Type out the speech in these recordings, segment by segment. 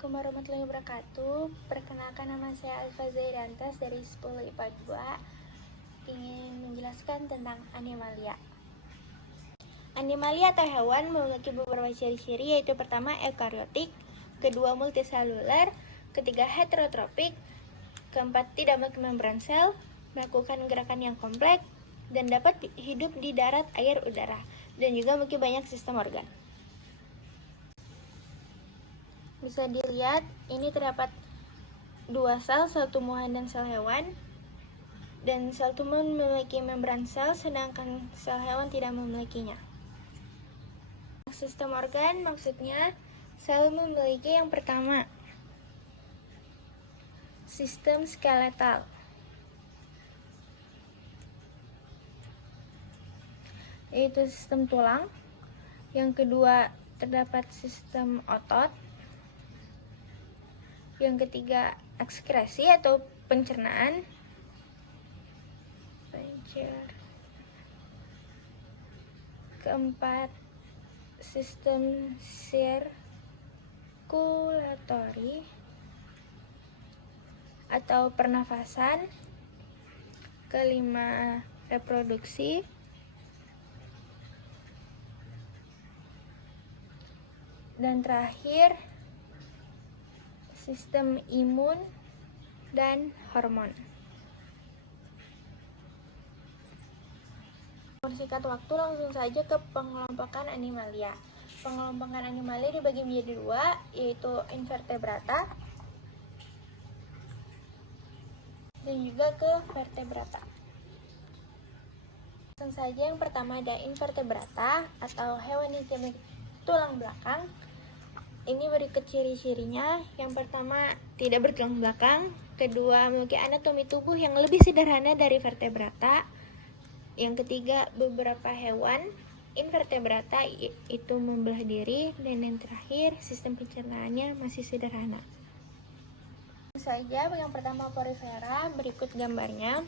Assalamualaikum warahmatullahi wabarakatuh. Perkenalkan, nama saya Alfa Zaidantas dari 10 IPA 2. Ingin menjelaskan tentang animalia. Animalia atau hewan memiliki beberapa ciri-ciri, yaitu pertama eukariotik, kedua multiseluler, ketiga heterotropik, keempat tidak memiliki membran sel, melakukan gerakan yang kompleks, dan dapat hidup di darat, air, udara, dan juga memiliki banyak sistem organ. Bisa dilihat, ini terdapat dua sel tumbuhan dan sel hewan. Dan sel tumbuhan memiliki membran sel, sedangkan sel hewan tidak memilikinya. Sistem organ maksudnya sel memiliki yang pertama, sistem skeletal. Yaitu sistem tulang. Yang kedua, terdapat sistem otot. Yang ketiga, ekskresi atau pencernaan. Keempat, sistem sirkulatori atau pernafasan. Kelima, reproduksi. Dan terakhir, sistem imun dan hormon. Persingkat waktu, langsung saja ke pengelompokan animalia. Pengelompokan animalia dibagi menjadi dua, yaitu invertebrata dan juga ke vertebrata. Langsung saja, yang pertama ada invertebrata atau hewan yang memiliki tulang belakang. Ini berikut ciri-cirinya. Yang pertama, tidak bertulang belakang. Kedua, memiliki anatomi tubuh yang lebih sederhana dari vertebrata. Yang ketiga, beberapa hewan invertebrata itu membelah diri. Dan yang terakhir, sistem pencernaannya masih sederhana. Saja, yang pertama porifera, berikut gambarnya.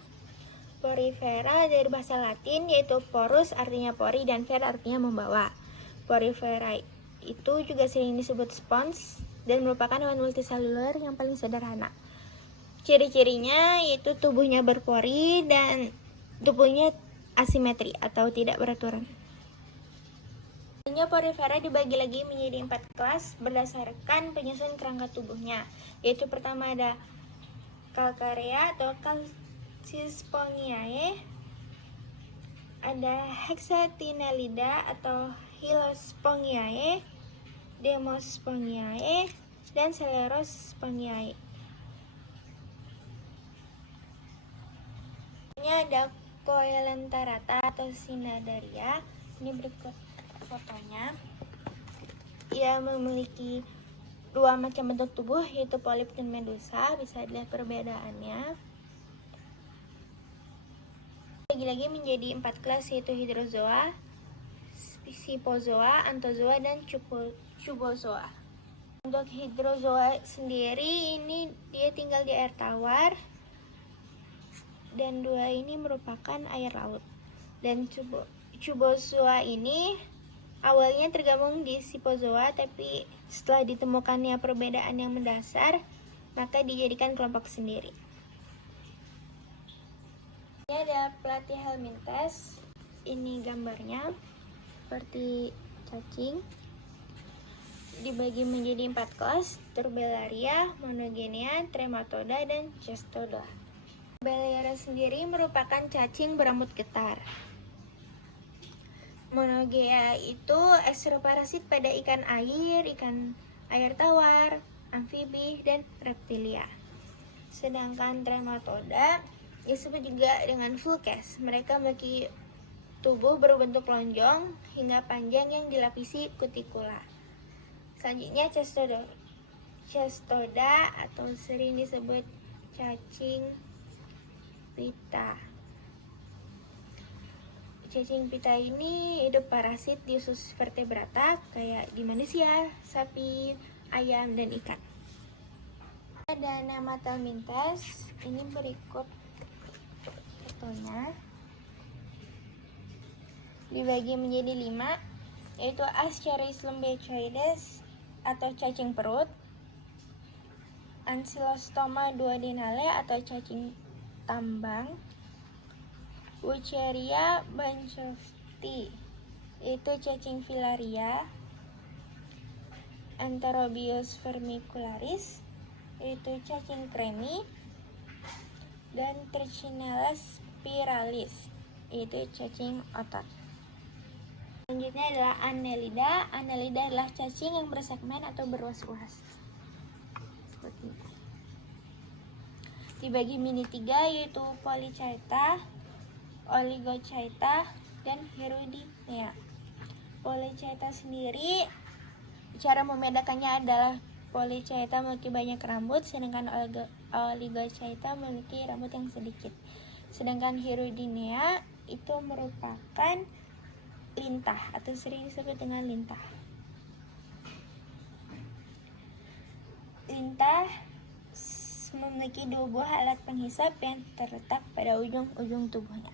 Porifera dari bahasa Latin, yaitu porus artinya pori dan fer artinya membawa. Porifera itu juga sering disebut spons dan merupakan hewan multiseluler yang paling sederhana. Ciri-cirinya yaitu tubuhnya berpori dan tubuhnya asimetri atau tidak beraturan. Porifera dibagi lagi menjadi 4 kelas berdasarkan penyusunan kerangka tubuhnya, yaitu pertama ada Calcarea atau Calcispongiae, ada Hexatinellida atau Hylosponghiae, Demosponghiae, dan Celerospongiae. Ini ada Coelenterata atau Cnidaria. Ini berikut fotonya. Ia memiliki dua macam bentuk tubuh, yaitu polip dan medusa. Bisa dilihat perbedaannya. Lagi-lagi menjadi 4 kelas, yaitu hydrozoa, Scyphozoa, Anthozoa, dan Cubozoa. Untuk hydrozoa sendiri, ini dia tinggal di air tawar, dan dua ini merupakan air laut. Dan Cubozoa ini awalnya tergabung di Scyphozoa, tapi setelah ditemukannya perbedaan yang mendasar, maka dijadikan kelompok sendiri. Ini ada Platyhelminthes. Ini gambarnya seperti cacing. Dibagi menjadi 4 kelas, Turbellaria, Monogenea, Trematoda, dan Cestoda. Turbellaria sendiri merupakan cacing berambut getar. Monogea itu ekstroparasit pada ikan air tawar, amfibi, dan reptilia. Sedangkan Trematoda disebut juga dengan Vulkes. Mereka memiliki tubuh berbentuk lonjong hingga panjang yang dilapisi kutikula. Selanjutnya Cestoda atau sering disebut cacing pita. Cacing pita ini hidup parasit di usus vertebrata kayak di manusia, sapi, ayam, dan ikan. Ada Nemathelminthes. Ini berikut fotonya. Dibagi menjadi 5, yaitu Ascaris lumbecoides atau cacing perut, Ancylostoma duodenale atau cacing tambang, Wucheria bancrofti itu cacing filaria, Anterobius vermicularis itu cacing kremi, dan Trichinella spiralis itu cacing otot. Selanjutnya adalah Annelida. Annelida adalah cacing yang bersegmen atau berwas-was. Seperti ini. Dibagi mini 3 yaitu Polychaeta, Oligochaeta, dan Hirudinea. Polychaeta sendiri, cara membedakannya adalah Polychaeta memiliki banyak rambut, sedangkan Oligochaeta memiliki rambut yang sedikit. Sedangkan Hirudinea itu merupakan lintah atau sering disebut dengan lintah. Lintah memiliki 2 buah alat penghisap yang terletak pada ujung-ujung tubuhnya.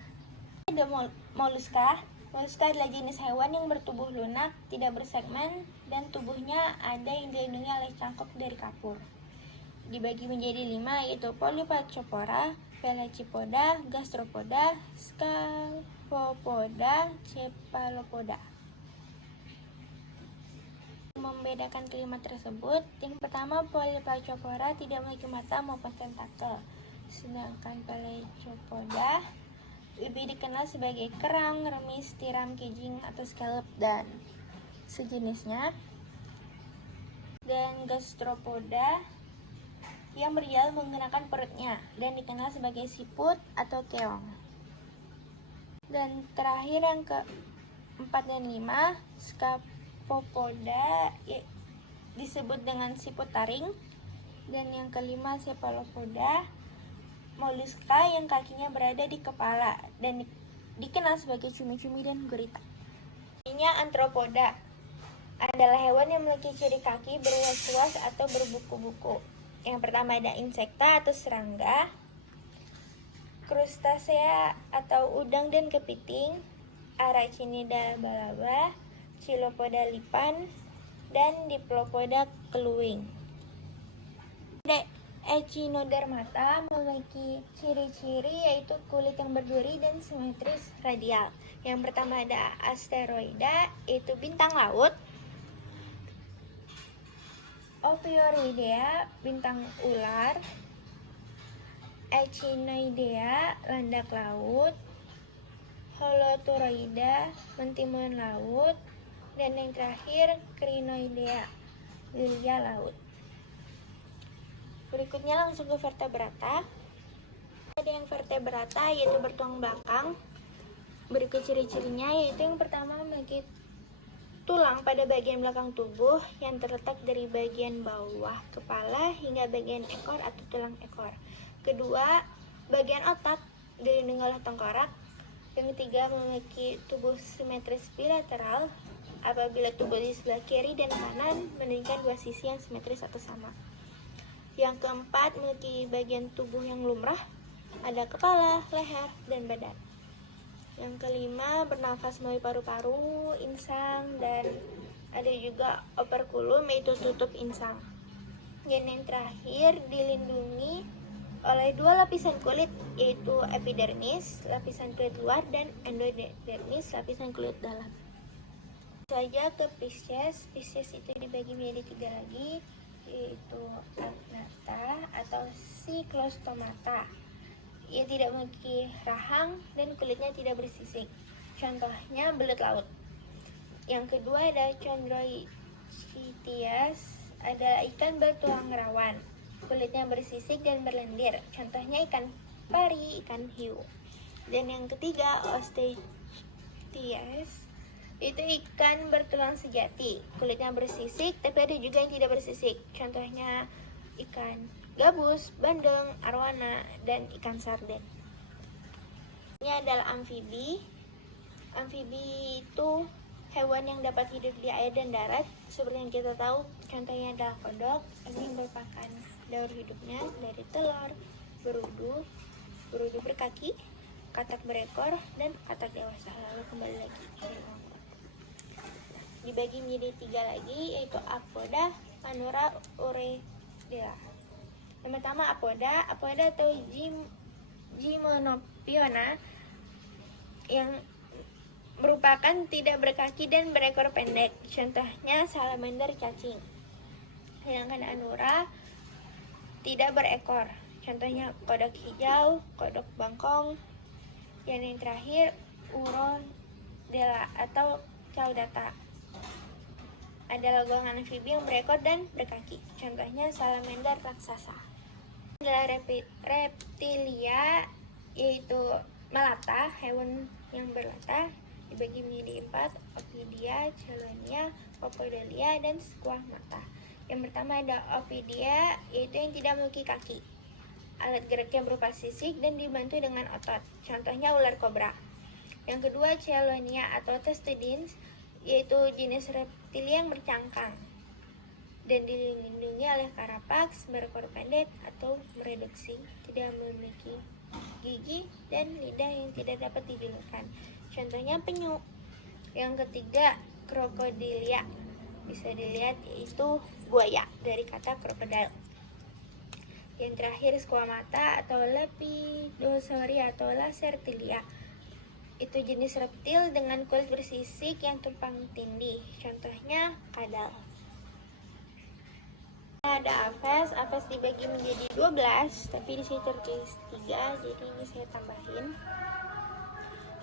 Ada moluska. Moluska adalah jenis hewan yang bertubuh lunak, tidak bersegmen, dan tubuhnya ada yang dilindungi oleh cangkok dari kapur. Dibagi menjadi 5 yaitu Polypachypora, Pelacipoda, Gastropoda, Scaphopoda, Cephalopoda. Membedakan kelima tersebut, yang pertama Polypachypora tidak memiliki mata maupun tentakel, sedangkan Pelacipoda lebih dikenal sebagai kerang, remis, tiram, kijing, atau scallop dan sejenisnya. Dan Gastropoda yang berjalan menggunakan perutnya dan dikenal sebagai siput atau keong. Dan terakhir yang keempat dan 5, Scaphopoda disebut dengan siput taring. Dan yang kelima Cephalopoda, moluska yang kakinya berada di kepala dan dikenal sebagai cumi-cumi dan gurita. Ini Arthropoda adalah hewan yang memiliki ciri kaki berwas-was atau berbuku-buku. Yang pertama ada insekta atau serangga, krustasea atau udang dan kepiting, Arachnida balaba, Chilopoda lipan, dan Diplopoda keluing. Echinodermata memiliki ciri-ciri yaitu kulit yang berduri dan simetris radial. Yang pertama ada Asteroida, yaitu bintang laut. Ophiuroidea, bintang ular. Echinoidea, landak laut. Holoturoida, mentimun laut. Dan yang terakhir Crinoidea, lilia laut. Berikutnya langsung ke vertebrata. Ada yang vertebrata yaitu bertulang belakang. Berikut ciri-cirinya yaitu yang pertama memiliki tulang pada bagian belakang tubuh yang terletak dari bagian bawah kepala hingga bagian ekor atau tulang ekor. Kedua, bagian otak dilindungi oleh tengkorak. Yang ketiga, memiliki tubuh simetris bilateral apabila tubuh di sebelah kiri dan kanan menunjukkan 2 sisi yang simetris atau sama. Yang keempat, memiliki bagian tubuh yang lumrah, ada kepala, leher, dan badan. Yang kelima, bernafas melalui paru-paru, insang, dan ada juga operculum yaitu tutup insang. Dan yang terakhir, dilindungi oleh 2 lapisan kulit yaitu epidermis, lapisan kulit luar, dan endodermis, lapisan kulit dalam. Saja ke Pisces. Pisces itu dibagi menjadi 3 lagi yaitu Agnatha atau Cyclostomata. Ia tidak memiliki rahang dan kulitnya tidak bersisik. Contohnya belut laut. Yang kedua ada Chondroichthys, adalah ikan bertulang rawan. Kulitnya bersisik dan berlendir. Contohnya ikan pari, ikan hiu. Dan yang ketiga Osteichthyes, itu ikan bertulang sejati. Kulitnya bersisik, tapi ada juga yang tidak bersisik. Contohnya ikan gabus, bandeng, arwana, dan ikan sarden. Ini adalah amfibi. Amfibi itu hewan yang dapat hidup di air dan darat. Seperti yang kita tahu, contohnya adalah kodok. Ini merupakan daur hidupnya dari telur, berudu berkaki, katak berekor, dan katak dewasa. Lalu kembali lagi. Dibagi menjadi 3 lagi, yaitu Apoda, Panura, Uredela. Yang pertama apoda atau Gymnophiona yang merupakan tidak berkaki dan berekor pendek. Contohnya salamander cacing. Sedangkan Anura tidak berekor. Contohnya kodok hijau, kodok bangkong. Dan yang terakhir Urodela atau caudata adalah golongan amfibi yang berekor dan berkaki. Contohnya salamander raksasa. Adalah reptilia, yaitu melata, hewan yang berlatah, dibagi menjadi 4: Opidia, Chelonia, Popodolia, dan squamata. Yang pertama ada Opidia, yaitu yang tidak memiliki kaki. Alat geraknya berupa sisik dan dibantu dengan otot. Contohnya ular kobra. Yang kedua Chelonia atau Testudines, yaitu jenis reptilia yang bercangkang dan dilindungi oleh karapaks, berekor pendek atau mereduksi, tidak memiliki gigi dan lidah yang tidak dapat digunakan. Contohnya penyu. Yang ketiga Crocodilia, bisa dilihat yaitu buaya dari kata crocodile. Yang terakhir squamata atau Lepidosauria atau Lacertilia, itu jenis reptil dengan kulit bersisik yang tumpang tindih. Contohnya kadal. Ada Aves dibagi menjadi 12, tapi di sini tertulis 3, jadi ini saya tambahin.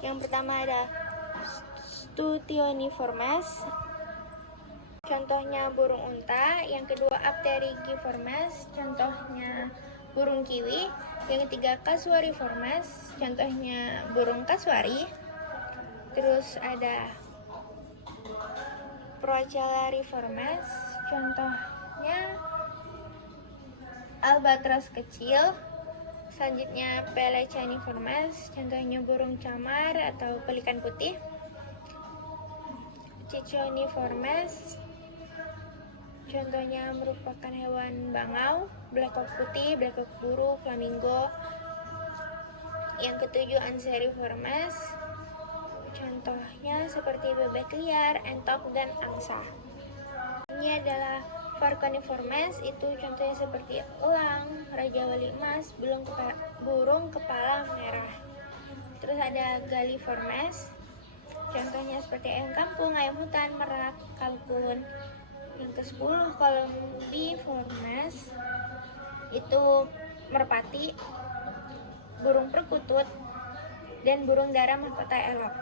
Yang pertama ada Stutioniformes, contohnya burung unta. Yang kedua Apterigiformes, contohnya burung kiwi. Yang ketiga Casuariformes, contohnya burung kasuari. Terus ada Procellariformes, contohnya albatros kecil. Selanjutnya Pelecaniformes, contohnya burung camar atau pelikan putih. Ciconiformes, contohnya merupakan hewan bangau, blekok putih, blekok biru, flamingo. Yang ketujuh Anseriformes, contohnya seperti bebek liar, entok, dan angsa. Ini adalah Falconiformes, itu contohnya seperti elang, raja wali emas, burung kepala merah. Terus ada Galliformes, contohnya seperti ayam kampung, ayam hutan, merak, kalkun. Yang ke-10 Columbiformes, itu merpati, burung perkutut, dan burung dara mahkota elok.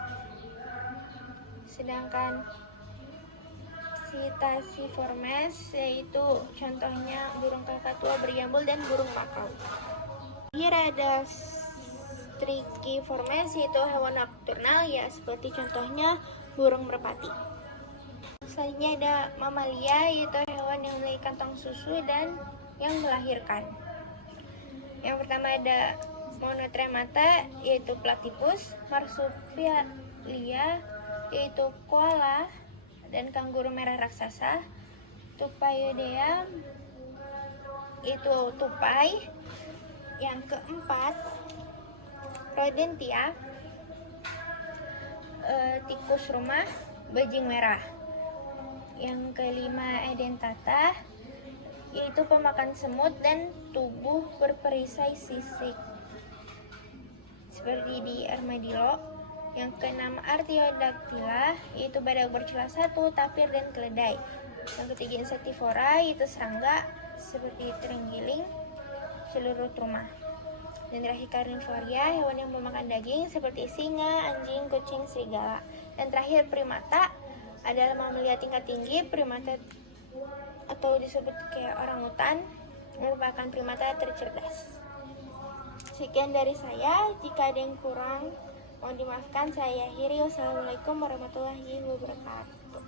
Sedangkan Psittaciformes, yaitu contohnya burung kakatua berjambul dan burung makau. Hier ada Strigiformes, yaitu hewan nokturnal, ya seperti contohnya burung merpati. Selanjutnya ada Mamalia, yaitu hewan yang memiliki kantong susu dan yang melahirkan. Yang pertama ada Monotremata, yaitu platypus. Marsupialia, yaitu koala dan kanguru merah raksasa. Tupaioidea, itu tupai. Yang keempat Rodentia, tikus rumah, bajing merah. Yang kelima Edentata, yaitu pemakan semut dan tubuh berperisai sisik seperti di armadillo. Yang keenam Artiodactyla, yaitu badak bercela 1, tapir, dan keledai. Yang ketiga Insectivora, yaitu serangga seperti terenggiling, seluruh rumah. Dan terakhir Carnivoria, hewan yang memakan daging seperti singa, anjing, kucing, serigala. Dan terakhir primata adalah mamalia tingkat tinggi. Primata atau disebut kayak orangutan merupakan primata tercerdas. Sekian dari saya, jika ada yang kurang mohon dimaafkan. Saya akhiri. Wassalamualaikum warahmatullahi wabarakatuh.